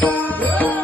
Thank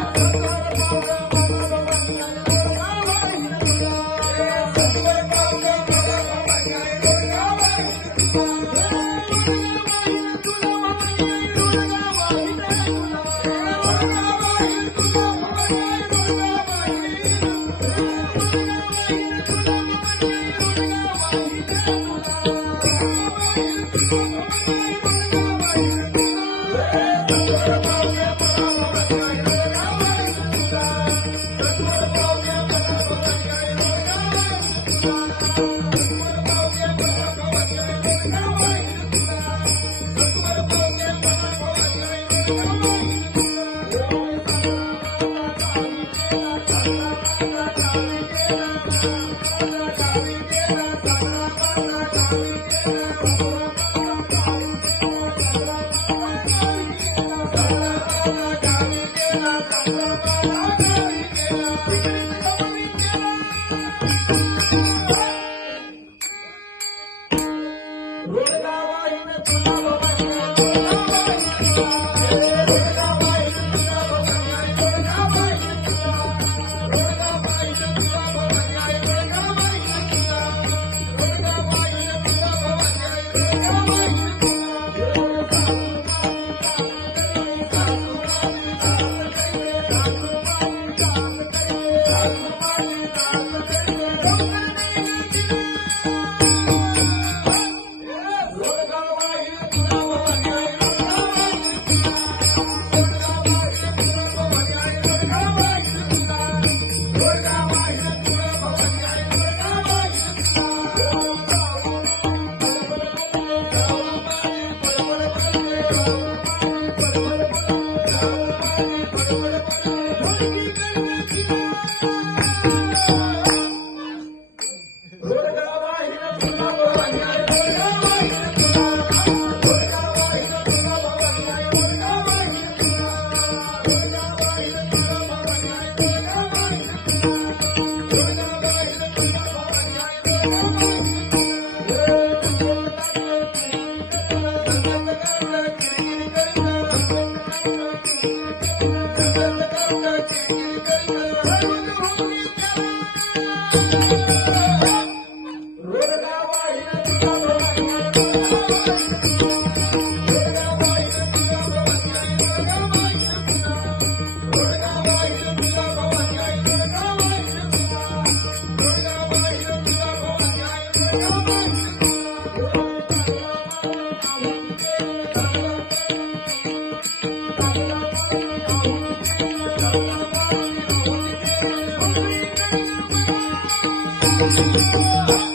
Oh, you. You. Thank you.